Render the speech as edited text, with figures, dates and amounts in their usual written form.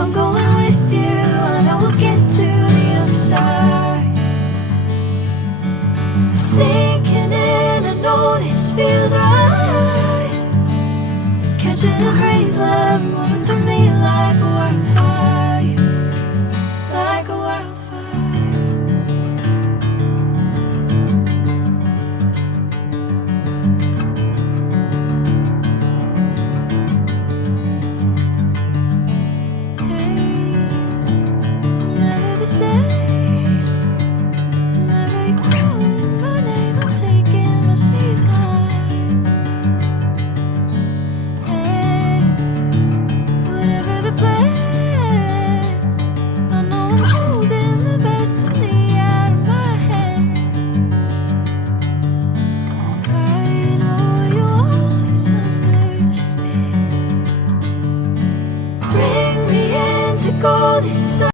I'm going with you, I know we'll get to the other side. Sinking in, I know this feels right. Catching a crazy love, moving